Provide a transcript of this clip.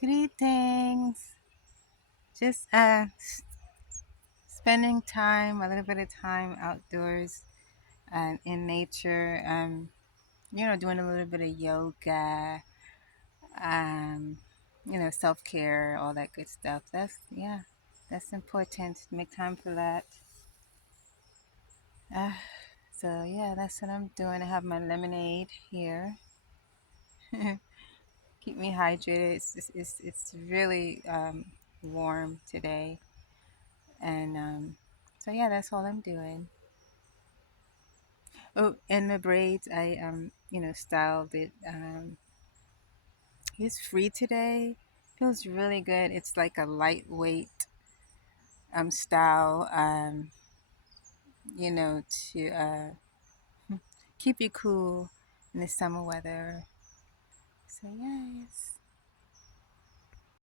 Greetings. Just spending time, a little bit of time outdoors and in nature. Doing a little bit of yoga. Um, self care, all that good stuff. That's important. Make time for that. Uh, so yeah, that's what I'm doing. I have my lemonade here. Keep me hydrated. It's really warm today, and so yeah, that's all I'm doing. Oh, and my braids, I styled it. It's free today. Feels really good. It's like a lightweight style. You know, to keep you cool in the summer weather. So yes.